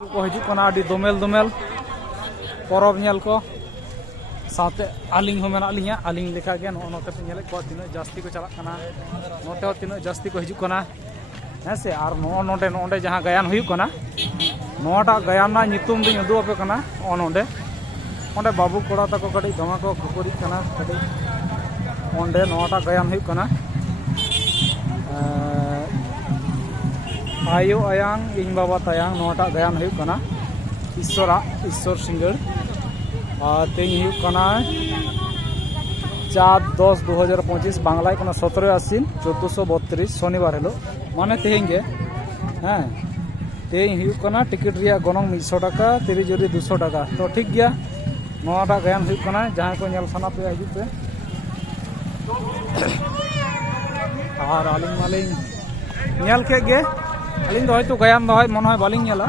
को हजू दोमेल दोमेल परब नेल को साथे आलिंग हो मेना लिया आलिंग लेखा के नोटे पे नेले को तीन जास्ती को चला कना नोटे हो तीन जास्ती को हजू कना हेसे आर नोटे नोटे जहां गायन हुयु कना नोटा गायन ना नितुम दिन उदु पे कना नोटे ओंडे बाबू कोड़ा तको कड़ी दमा को खुकुरी कना कड़ी ओंडे नोटा गायन हुयु कना आयो आयांग इन बाबा तयांग नोटा गायन हुयु कना ईश्वर सिंगर तेज हुयु कना 4-10-2025 बांगला 17 आश्विन 1432 शनिवार हेलो माने तेहेंगे हाँ तेज हुयु कना टिकट रिया गनंग 100 टाका 30 जुरी 200 टाका तो ठीक गया नोटा गायन हुयु कना जहां को नेल साना पे हजू पे और आलिंग मालिंग नेल के गे अलिंग दो हयतो गायन दो मन है बालिंग नेला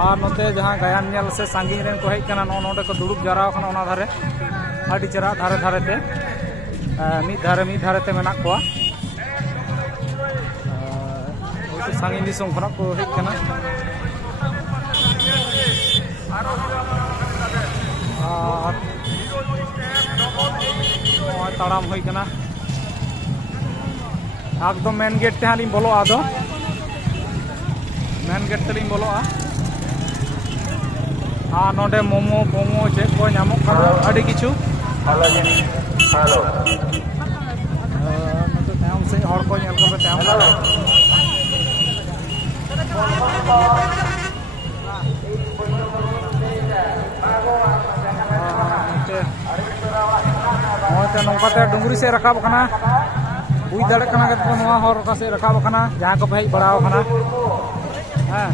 और नोते जहां गायन नेल से सांगी रेन को हेज कना नोडे को दुड़ुब जराव कना ओना धारे आडी चरा धारे धारे ते मी धारे ते मेना कोआ तो सांगी दिसों खना को हेज कना और ताड़ाम होई कना एकदम मेन गेट ते हाली बोलो आदो मेन गेट तलिंग बोलो नोडे मोमो पोमो चे को नामो कना अड़ी किछु हेलो नोते ताम से हर को नेल को पे ताम नोते नोकाते डुंगरी से रखाब कना बुझ दाड़े कना के नोआ हर का से रखाब कना जहां को भाई बड़ाव कना हां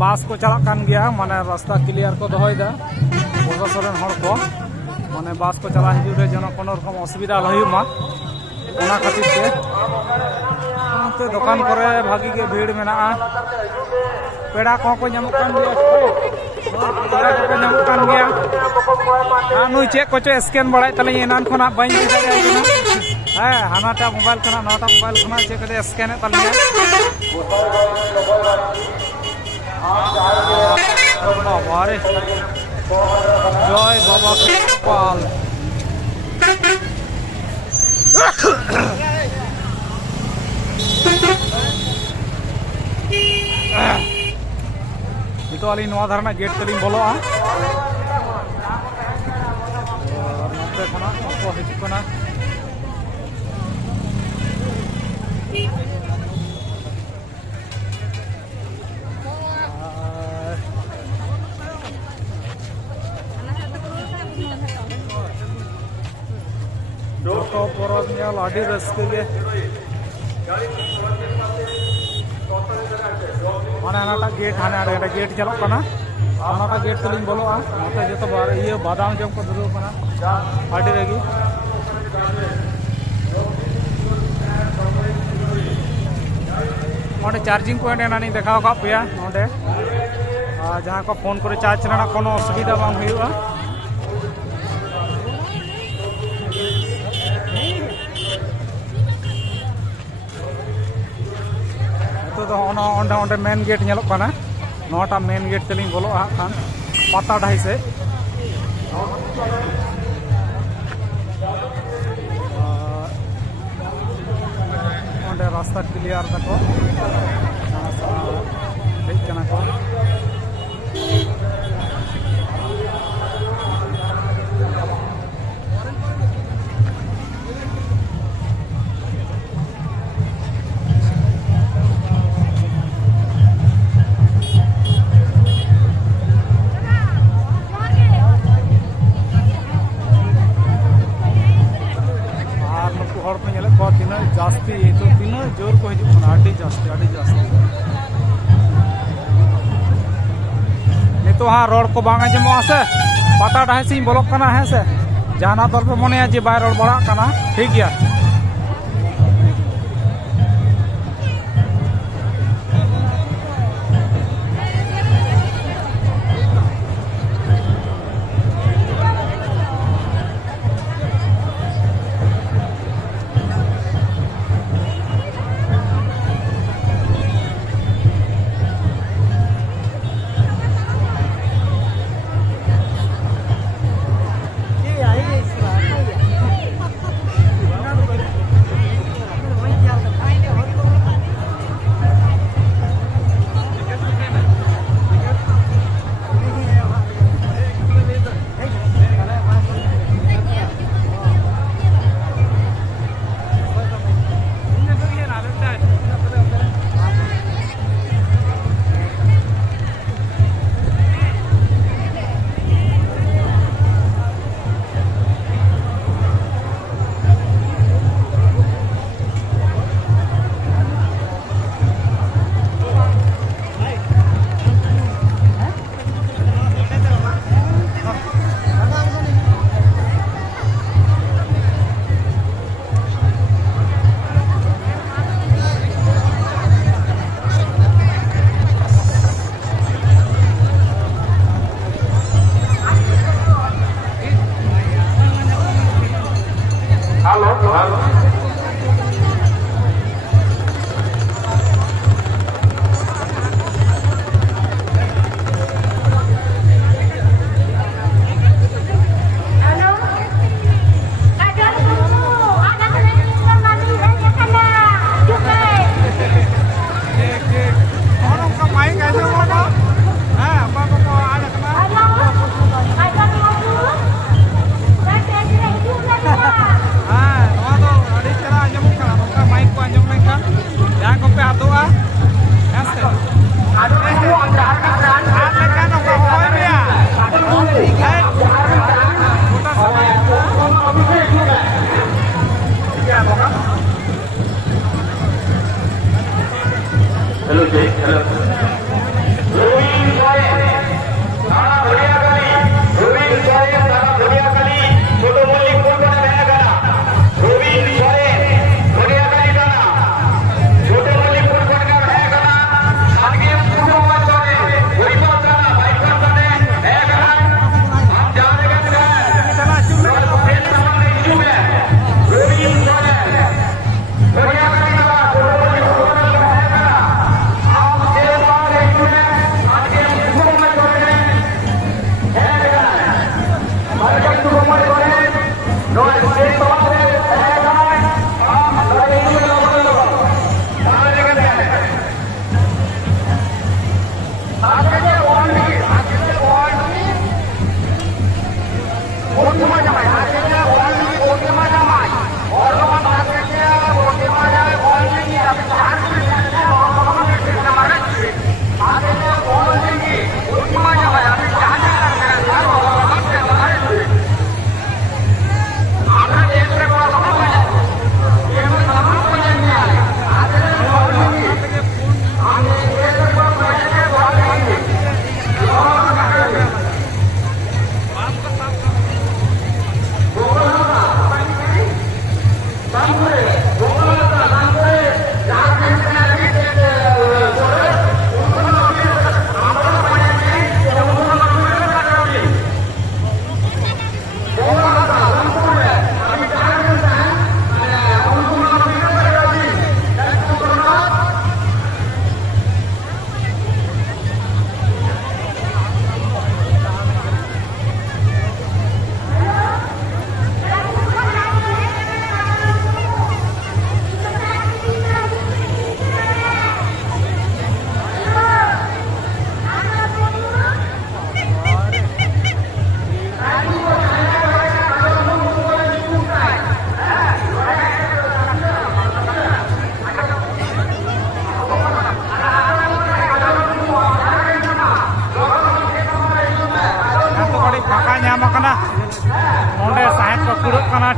बास को चला कान गया माने रास्ता क्लियर को दोहयदा प्रशासन हर को माने बास को चला हिजु रे जनो कोनो रकम असुविधा ल हुयु मा ओना खातिर ते दुकान करे भागी के भीड़ मेना पेड़ा को नामो कान गया पेड़ा को नामो कान गया नुई चे को स्कैन बड़ाय तले एनान खना बाइन दिदा हां हानाटा मोबाइल खना नोटा मोबाइल खना चे के स्कैन ए तले बाबारे जय बाबा कृपाल तो अली नवा धारणा गेट तलिंग बोलो नोते खना को हिजु कना तो परब नेल आडी रस्के गे माने हानाटा गेट हाने आडे गेट चलो कना हानाटा गेट तलिंग बोलो नोते जतो बार ये बादाम जम को दुरु कना आडी रेगी नोडे चार्जिंग पॉइंट एनानी देखाव का पेया नोडे जहां को फोन करे चार्ज रेना कोनो असुविधा बांग हुआ तो ओंडे मेन गेट नेलो कना नोटा मेन गेट तलिंग बोलो खान पाता ढाई से ओंडे रास्ता क्लियर तको हेज कना को जास्ती तो तीन जोर को हजू आडी जास्ती नितो हाँ रोड को बांग आजमो से पाता डाहे से बोलोक कना है से जाना दल पे मने जे बाय रोड बड़ा कना ठीक गया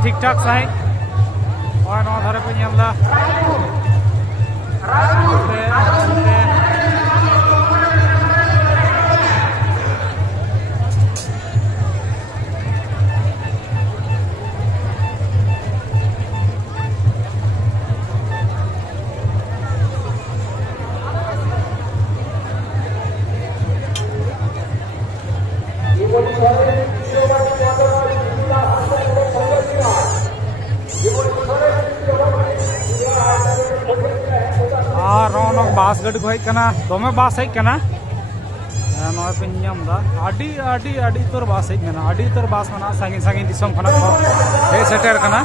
ठीक ठाक सही और धारे पे बास गाड़ी को हेकना दमे बास हेकना नॉय पे नियमदा आडी तोर बास हेकना आडी तोर बास मना सांगी सांगी दिसम खना को हे सेटर कना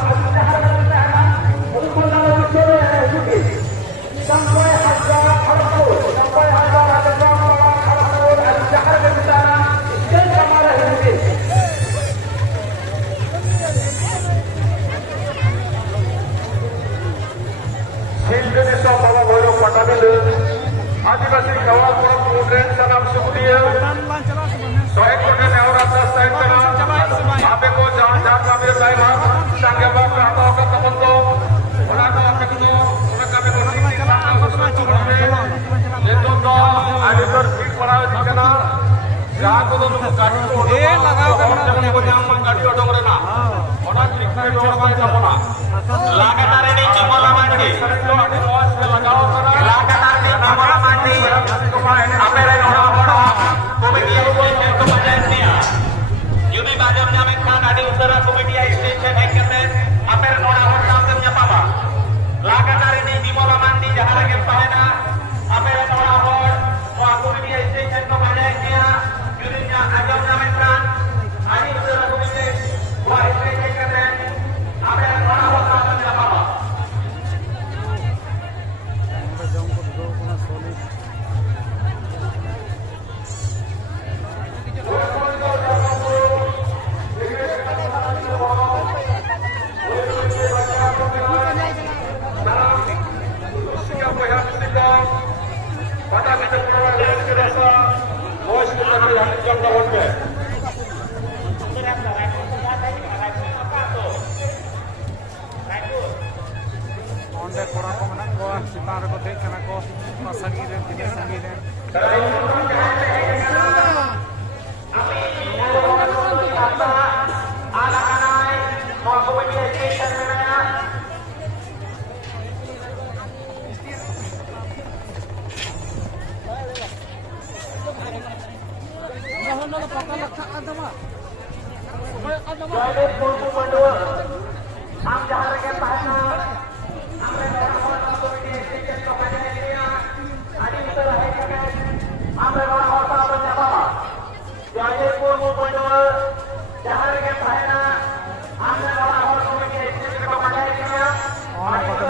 आदिवासी गवा कोड सलाम शुक्रिया सोए कोटे ने और आता साइड पे आपे को जहां जहां का मेरे भाई वहां संगे बाप का आता का तमन को बड़ा का आपे को उनका का को ये तो आगे पर ठीक पड़ा दिखना जहां को तो गाड़ी को ए लगाओ करना को जाम गाड़ी ऑटो करना ओना ठीक से जोड़ बाय जापना लगातार नहीं कमला मांडी लगाओ करना लगातार नहीं कमला मांडी आपरे नोड़ा बड़ा कमिटी को के पंचायतनिया यूबी बाजम नामे का गाड़ी उतरा कमिटी स्टेशन है करने आपरे नोड़ा ᱚᱸᱰᱮ ᱠᱚᱲᱟ ᱠᱚ ᱢᱮᱱᱟᱜ ᱠᱚᱣᱟ ᱪᱮᱛᱟᱱ ᱨᱮᱠᱚ ᱫᱮᱡ ᱠᱟᱱᱟ ᱠᱚ ᱚᱱᱟ ᱥᱟᱺᱜᱤᱧ ᱨᱮ ᱛᱤᱱᱟᱹᱜ ᱥᱟᱺᱜᱤᱧ ᱨᱮ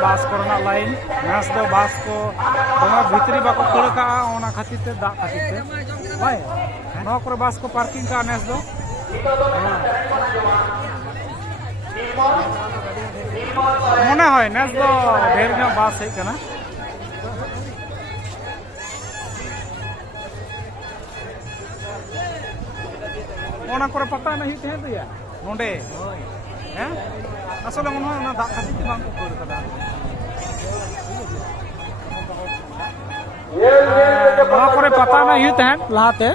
বাস করোনা লাইন নেস দো বাস কো দমে ভিতরি বাকো খড় কা ওনা খাতির তে দা খাতির তে ভাই নয়া করে বাস কো পার্কিং কা নেস দো মনে হয় নেস দো ঢের না বাস হেই কানা ওনা করে পাতা নাহি তে দিয়া নোডে হ্যাঁ আসলে মনে হয় না দা খাতির তে বাং কো খড় কাদা नवा करे पता नहीं तहन लाते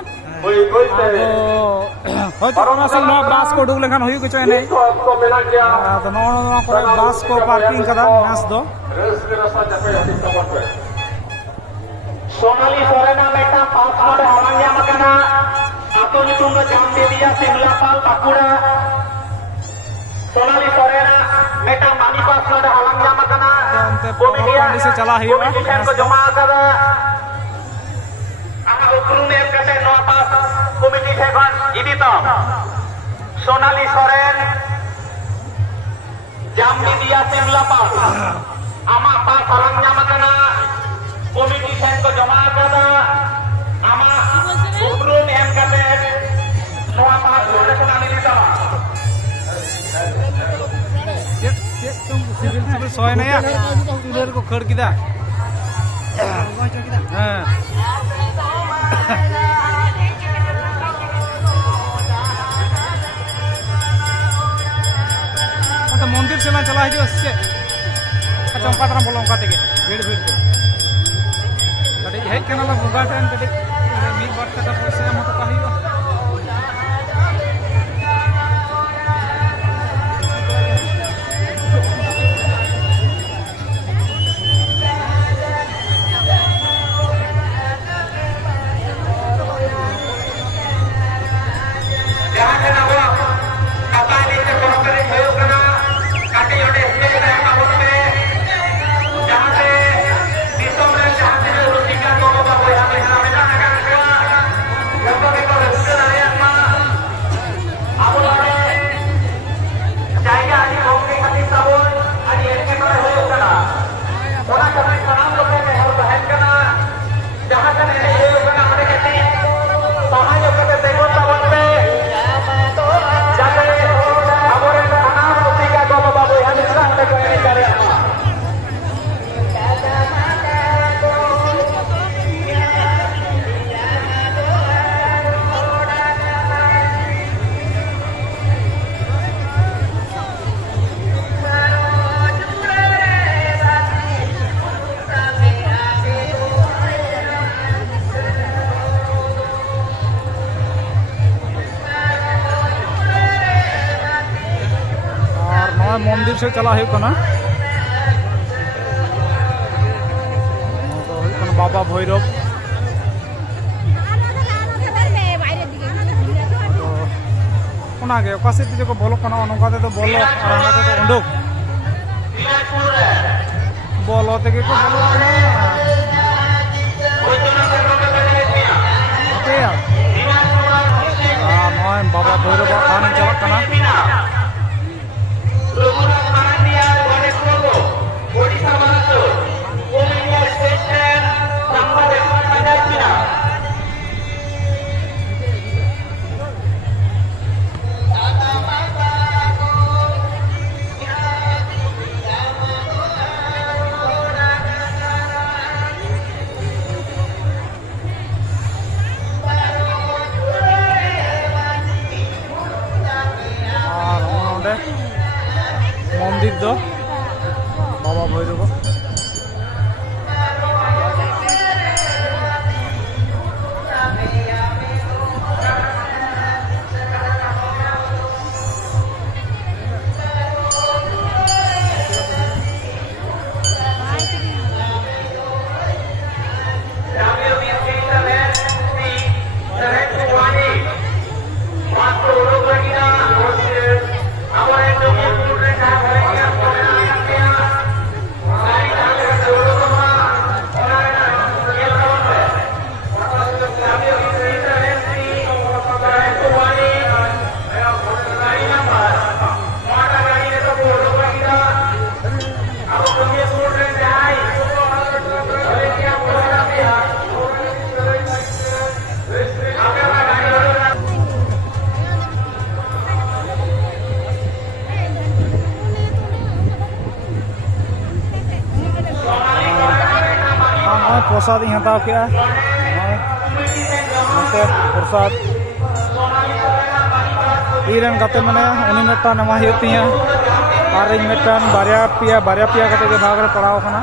हयतो ओना से नवा बास को डुग लेखान हुई कुछ नहीं तो नवा करे बास को पार्किंग कदा नेस दो सोनाली सोरेना मेटा पास नोडे हलांग ᱧᱟᱢ ᱟᱠᱟᱱᱟ ᱟᱛᱳ ᱧᱩᱛᱩᱢ ᱫᱚ ᱡᱟᱢᱵᱮᱫᱤᱭᱟ ᱥᱤᱢᱞᱟᱯᱟᱞ ᱵᱟᱸᱠᱩᱲᱟ सोनाली सोरेना मेटा मानी पास नोडे हलांग ᱧᱟᱢ ᱟᱠᱟᱱᱟ कमिटी से चला हुआ को जमा आकादा आमा उपरुम एम कते नोआ पास कमिटी ठे खन इदी तो सोनाली सोरेन जामबिदिया सिमलापाल आमा पास हलांग ᱧᱟᱢ आकाना कमिटी ठे को जमा आकादा आमा उपरुम एम कते नोआ पास नोडे खन इदी तो तुम सिविल सिविल सोए ना यार इधर को खड़ किदा हां तो मंदिर चला चला हिजो से अच्छा पात्रा बोलो का तेगे भीड़ भीड़ के कड़ी हेज केना ला बुगा टाइम कड़ी मी बार का पैसा हम तो कहियो मंदिर से चला है बाबा भैरव जो बोलो तो बोलो उडुक बोलो तेगे को बाबा भैरव आने चलना मंदिर दो বাবা ভৈরব। प्रसाद ही हताव के प्रसाद ईरन गाते मने उनी मिट्टान एमा हुई तिया और इन मिट्टान बारिया पिया कते के भाग रे पड़ाव खाना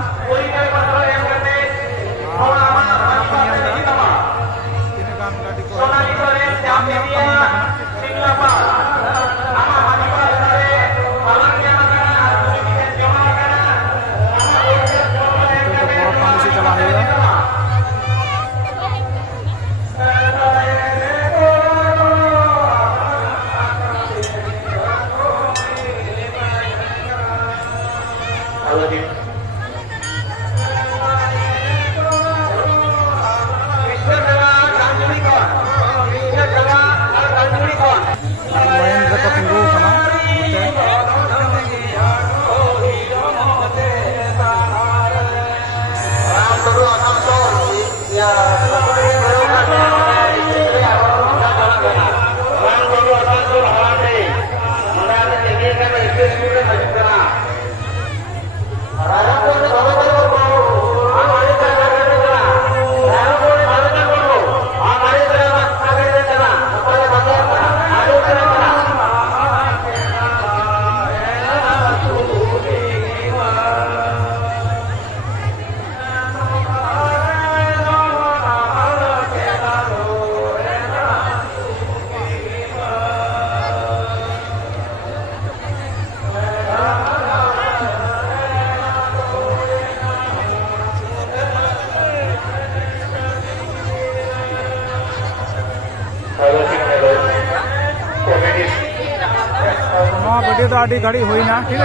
वीडियो तो आड़ी घड़ी हुई ना ठीक है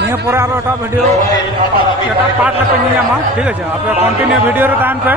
निये परे आरो एटा वीडियो एटा पार्ट पे नियामा ठीक है आप कंटिन्यू वीडियो रे टाइम पे